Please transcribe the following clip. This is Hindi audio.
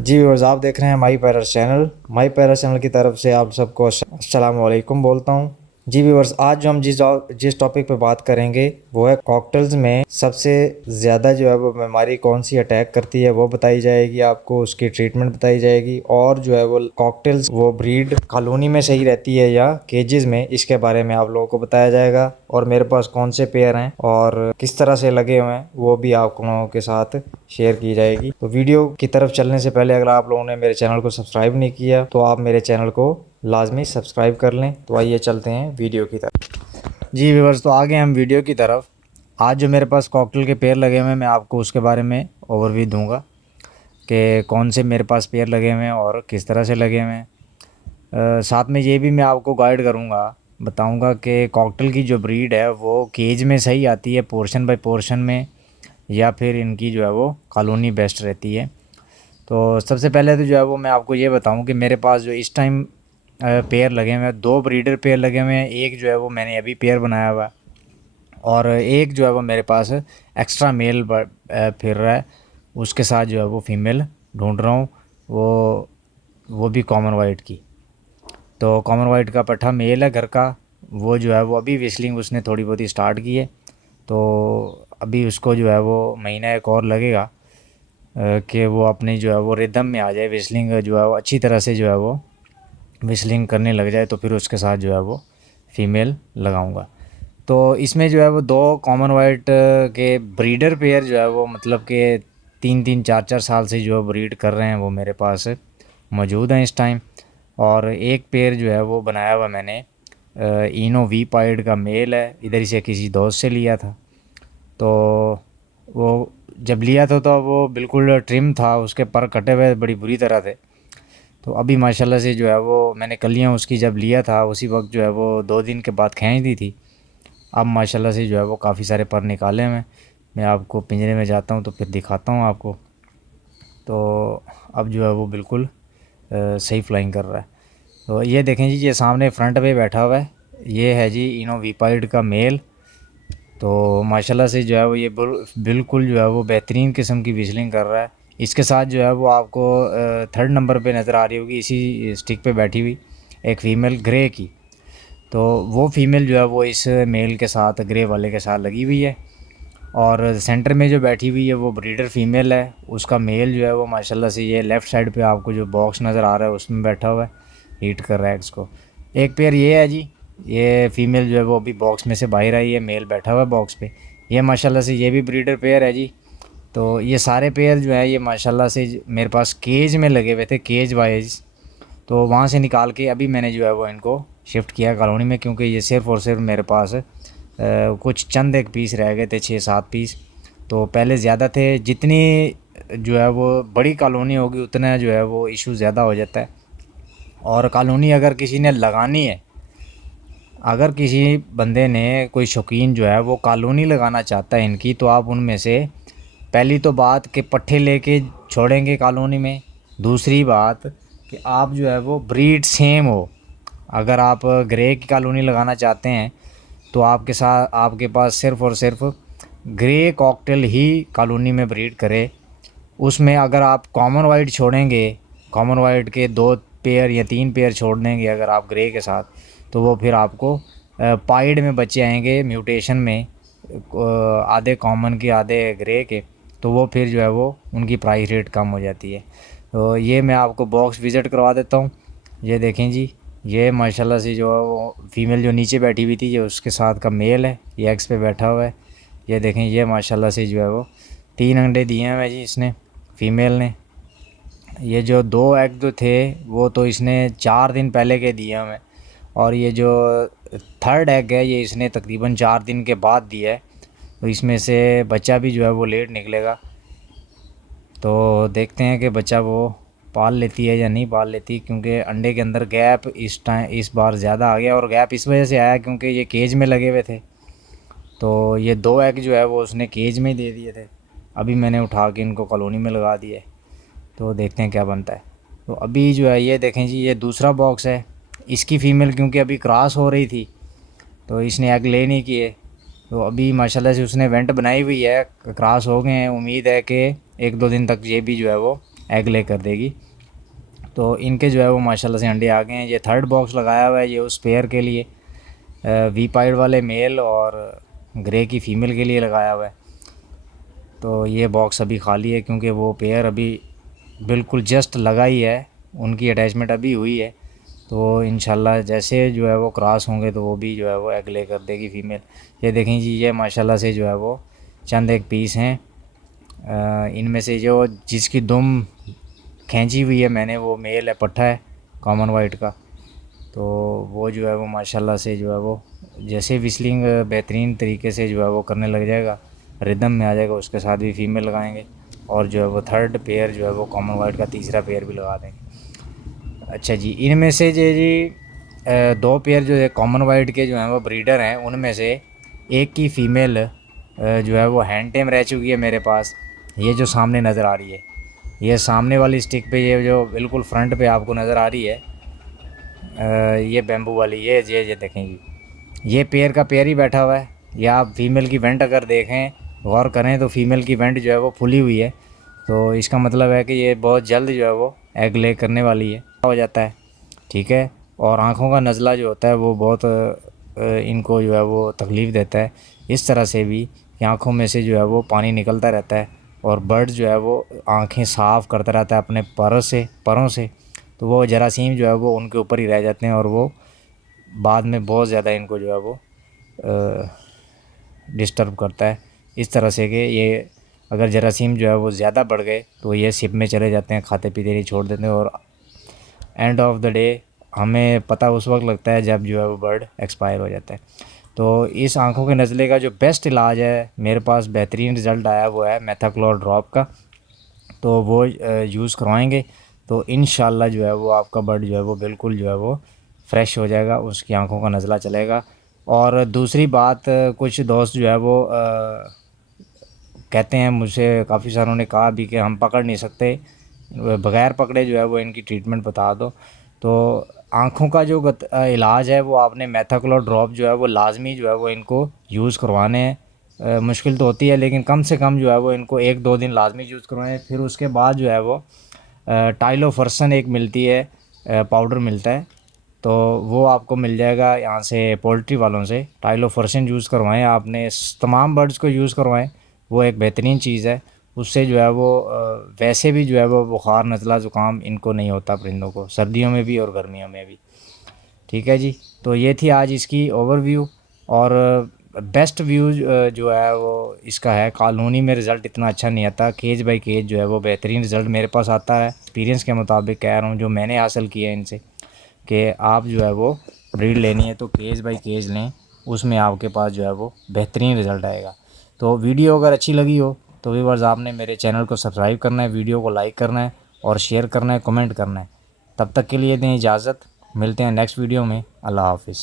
जी व्यूअर्स, आप देख रहे हैं माई पैरस चैनल की तरफ से आप सबको अस्सलाम वालेकुम बोलता हूँ। जी व्यूअर्स, आज जो हम जिस टॉपिक पे बात करेंगे वो है कॉकटेल्स में सबसे ज़्यादा जो है वो बीमारी कौन सी अटैक करती है वो बताई जाएगी आपको, उसकी ट्रीटमेंट बताई जाएगी और जो है वो कॉकटेल्स वो ब्रीड कॉलोनी में सही रहती है या केजेस में, इसके बारे में आप लोगों को बताया जाएगा। और मेरे पास कौन से पेयर हैं और किस तरह से लगे हुए हैं वो भी आप लोगों के साथ शेयर की जाएगी। तो वीडियो की तरफ चलने से पहले अगर आप लोगों ने मेरे चैनल को सब्सक्राइब नहीं किया तो आप मेरे चैनल को लाजमी सब्सक्राइब कर लें। तो आइए चलते हैं वीडियो की तरफ। जी व्यूअर्स, तो आगे हम वीडियो की तरफ। आज जो मेरे पास कॉकटेल के पेयर लगे हुए हैं मैं आपको उसके बारे में ओवरव्यू दूंगा कि कौन से मेरे पास पेयर लगे हुए हैं और किस तरह से लगे हुए हैं। साथ में ये भी मैं आपको गाइड करूंगा, बताऊंगा कि कॉकटेल की जो ब्रीड है वो केज में सही आती है पोर्शन बाय पोर्शन में, या फिर इनकी जो है वो कॉलोनी बेस्ट रहती है। तो सबसे पहले तो जो है वो मैं आपको ये बताऊं कि मेरे पास जो इस टाइम पेयर लगे हुए हैं, दो ब्रीडर पेयर लगे हुए हैं। एक जो है वो मैंने अभी पेयर बनाया हुआ है और एक जो है वो मेरे पास एक्स्ट्रा मेल फिर रहा है, उसके साथ जो है वो फीमेल ढूंढ रहा हूँ। वो भी कॉमन वाइट की। तो कॉमन वाइट का पट्ठा मेल है घर का, वो जो है वो अभी विस्लिंग उसने थोड़ी बहुत ही स्टार्ट की है। तो अभी उसको जो है वो महीना एक और लगेगा कि वो अपनी जो है वो रिदम में आ जाए, विस्लिंग जो है वो अच्छी तरह से जो है वो विस्लिंग करने लग जाए, तो फिर उसके साथ जो है वो फीमेल लगाऊंगा। तो इसमें जो है वो दो कॉमन वाइट के ब्रीडर पेयर जो है वो मतलब कि 3-3 4-4 साल से जो ब्रीड कर रहे हैं वो मेरे पास मौजूद हैं इस टाइम। और एक पेयर जो है वो बनाया हुआ मैंने इनो वी पाइड का मेल है, इधर ही से किसी दोस्त से लिया था। तो वो जब लिया था तो वो बिल्कुल ट्रिम था, उसके पर कटे हुए बड़ी बुरी तरह थे। तो अभी माशाल्लाह से जो है वो मैंने कलियाँ उसकी जब लिया था उसी वक्त जो है वो 2 दिन के बाद खींच दी थी। अब माशाल्लाह से जो है वो काफ़ी सारे पर निकाले मैं आपको पिंजरे में जाता हूँ तो फिर दिखाता हूँ आपको। तो अब जो है वो बिल्कुल सही फ्लाइंग कर रहा है। तो ये देखें जी, ये सामने फ्रंट पे बैठा हुआ है, ये है जी इनो वीपाइड का मेल। तो माशाल्लाह से जो है वो ये बिल्कुल जो है वो बेहतरीन किस्म की विजलिंग कर रहा है। इसके साथ जो है वो आपको थर्ड नंबर पे नज़र आ रही होगी इसी स्टिक पे बैठी हुई एक फ़ीमेल ग्रे की। तो वो फ़ीमेल जो है वो इस मेल के साथ, ग्रे वाले के साथ लगी हुई है। और सेंटर में जो बैठी हुई है वो ब्रीडर फ़ीमेल है, उसका मेल जो है वो माशाल्लाह से ये लेफ़्ट साइड पे आपको जो बॉक्स नज़र आ रहा है उसमें बैठा हुआ है, हीट कर रहा है इसको। एक पेयर ये है जी, ये फ़ीमेल जो है वो अभी बॉक्स में से बाहर आई है, मेल बैठा हुआ है बॉक्स पे। ये माशाल्लाह से ये भी ब्रीडर पेयर है जी। तो ये सारे पेयर जो है ये माशाल्लाह से मेरे पास केज में लगे हुए थे, केज वाइज। तो वहाँ से निकाल के अभी मैंने जो है वो इनको शिफ्ट किया कॉलोनी में, क्योंकि ये सिर्फ़ और सिर्फ मेरे पास कुछ चंद एक पीस रह गए थे, 6-7 पीस। तो पहले ज़्यादा थे, जितनी जो है वो बड़ी कॉलोनी होगी उतना जो है वो इशू ज़्यादा हो जाता है। और कॉलोनी अगर किसी ने लगानी है, अगर किसी बंदे ने, कोई शौकीन जो है वो कॉलोनी लगाना चाहता है इनकी, तो आप उनमें से पहली तो बात कि पट्ठे लेके छोड़ेंगे कॉलोनी में। दूसरी बात कि आप जो है वो ब्रीड सेम हो। अगर आप ग्रे की कॉलोनी लगाना चाहते हैं तो आपके पास सिर्फ़ और सिर्फ ग्रे कॉकटेल ही कॉलोनी में ब्रीड करे। उसमें अगर आप कॉमन वाइट छोड़ेंगे, कॉमन वाइट के 2 पेयर या 3 पेयर छोड़ देंगे अगर आप ग्रे के साथ, तो वो फिर आपको पाइड में बच्चे आएंगे म्यूटेशन में, आधे कॉमन के आधे ग्रे के। तो वो फिर जो है वो उनकी प्राइस रेट कम हो जाती है। तो ये मैं आपको बॉक्स विज़िट करवा देता हूँ। ये देखें जी, ये माशाल्लाह से जो है वो फ़ीमेल जो नीचे बैठी हुई थी ये उसके साथ का मेल है, ये एक्स पे बैठा हुआ है। ये देखें, ये माशाल्लाह से जो है वो 3 अंडे दिए हैं जी इसने, फ़ीमेल ने। ये जो 2 एग जो थे वो तो इसने 4 दिन पहले के दिए हमें, और ये जो थर्ड एग है ये इसने तकरीबन 4 दिन के बाद दिया है। तो इसमें से बच्चा भी जो है वो लेट निकलेगा। तो देखते हैं कि बच्चा वो पाल लेती है या नहीं पाल लेती, क्योंकि अंडे के अंदर गैप इस बार ज़्यादा आ गया, और गैप इस वजह से आया क्योंकि ये केज में लगे हुए थे। तो ये 2 एग जो है वो उसने केज में ही दे दिए थे। अभी मैंने उठा के इनको कॉलोनी में लगा दिए। तो देखते हैं क्या बनता है। तो अभी जो है ये देखें जी, ये दूसरा बॉक्स है। इसकी फ़ीमेल क्योंकि अभी क्रॉस हो रही थी तो इसने एग ले नहीं किए। तो अभी माशाल्लाह से उसने वेंट बनाई हुई है, क्रॉस हो गए हैं। उम्मीद है कि 1-2 दिन तक ये भी जो है वो एग ले कर देगी। तो इनके जो है वो माशाल्लाह से अंडे आ गए हैं। ये थर्ड बॉक्स लगाया हुआ है, ये उस पेयर के लिए वी पाइड वाले मेल और ग्रे की फ़ीमेल के लिए लगाया हुआ है। तो ये बॉक्स अभी खाली है क्योंकि वो पेयर अभी बिल्कुल जस्ट लगा ही है, उनकी अटैचमेंट अभी हुई है। तो इंशाल्लाह जैसे जो है वो क्रॉस होंगे तो वो भी जो है वो एग ले कर देगी फ़ीमेल। ये देखें जी, ये माशाल्लाह से जो है वो चंद एक पीस हैं। इनमें से जो जिसकी दुम खींची हुई है मैंने, वो मेल है, पट्ठा है कॉमन वाइट का। तो वो जो है वो माशाल्लाह से जो है वो जैसे विस्लिंग बेहतरीन तरीके से जो है वो करने लग जाएगा, रिदम में आ जाएगा, उसके साथ भी फ़ीमेल लगाएंगे और जो है वो थर्ड पेयर जो है वो कॉमन वाइट का तीसरा पेयर भी लगा देंगे। अच्छा जी, इनमें से जी दो पेयर जो है कॉमन वाइट के जो हैं वो ब्रीडर हैं, उनमें से एक की फ़ीमेल जो है वो हैंड टेम रह चुकी है मेरे पास। ये जो सामने नज़र आ रही है, ये सामने वाली स्टिक पे, ये जो बिल्कुल फ्रंट पे आपको नज़र आ रही है, ये बैम्बू वाली, ये देखें जी, ये पेयर का पेयर ही बैठा हुआ है। या आप फीमेल की वेंट अगर देखें, गौर करें तो फीमेल की वेंट जो है वो फुली हुई है। तो इसका मतलब है कि ये बहुत जल्द जो है वो एग ले करने वाली है, हो जाता है, ठीक है। और आँखों का नज़ला जो होता है वो बहुत इनको जो है वो तकलीफ़ देता है, इस तरह से भी कि आँखों में से जो है वो पानी निकलता रहता है और बर्ड जो है वो आँखें साफ़ करता रहता है अपने परों से। तो वो जरासीम जो है वो उनके ऊपर ही रह जाते हैं और वो बाद में बहुत ज़्यादा इनको जो है वो डिस्टर्ब करता है, इस तरह से कि ये अगर जरासीम जो है वो ज़्यादा बढ़ गए तो ये सिप में चले जाते हैं, खाते पीते नहीं छोड़ देते हैं और एंड ऑफ द डे हमें पता उस वक्त लगता है जब जो है वो बर्ड एक्सपायर हो जाता है। तो इस आँखों के नज़ले का जो बेस्ट इलाज है, मेरे पास बेहतरीन रिज़ल्ट आया, वो है मेथाक्लोर ड्रॉप का। तो वो यूज़ करवाएंगे तो इंशाल्लाह जो है वो आपका बर्ड जो है वो बिल्कुल जो है वो फ्रेश हो जाएगा, उसकी आँखों का नज़ला चलेगा। और दूसरी बात, कुछ दोस्त जो है वो कहते हैं, मुझसे काफ़ी सारों ने कहा भी कि हम पकड़ नहीं सकते, बग़ैर पकड़े जो है वो इनकी ट्रीटमेंट बता दो। तो आँखों का जो इलाज है वो आपने मेथाक्लोर ड्रॉप जो है वो लाजमी जो है वो इनको यूज़ करवाने हैं। मुश्किल तो होती है लेकिन कम से कम जो है वो इनको 1-2 दिन लाजमी यूज़ करवाएं। फिर उसके बाद जो है वो टाइलोफर्सन एक मिलती है, पाउडर मिलता है, तो वो आपको मिल जाएगा यहाँ से पोल्ट्री वालों से। टाइलोफर्सन यूज़ करवाएं, आपने तमाम बर्ड्स को यूज़ करवाएं, वो एक बेहतरीन चीज़ है। उससे जो है वो वैसे भी जो है वो बुखार, नज़ला, ज़ुकाम इनको नहीं होता परिंदों को, सर्दियों में भी और गर्मियों में भी, ठीक है जी। तो ये थी आज इसकी ओवरव्यू। और बेस्ट व्यू जो है वो इसका है, कॉलोनी में रिज़ल्ट इतना अच्छा नहीं आता, केज बाई केज जो है वो बेहतरीन रिज़ल्ट मेरे पास आता है। एक्सपीरियंस के मुताबिक कह रहा हूँ, जो मैंने हासिल किया है इनसे, कि आप जो है वो ब्रीड लेनी है तो केज बाई केज लें, उसमें आपके पास जो है वो बेहतरीन रिज़ल्ट आएगा। तो वीडियो अगर अच्छी लगी हो तो व्यूअर्स आपने मेरे चैनल को सब्सक्राइब करना है, वीडियो को लाइक करना है और शेयर करना है, कमेंट करना है। तब तक के लिए दें इजाज़त, मिलते हैं नेक्स्ट वीडियो में। अल्लाह हाफ़िज़।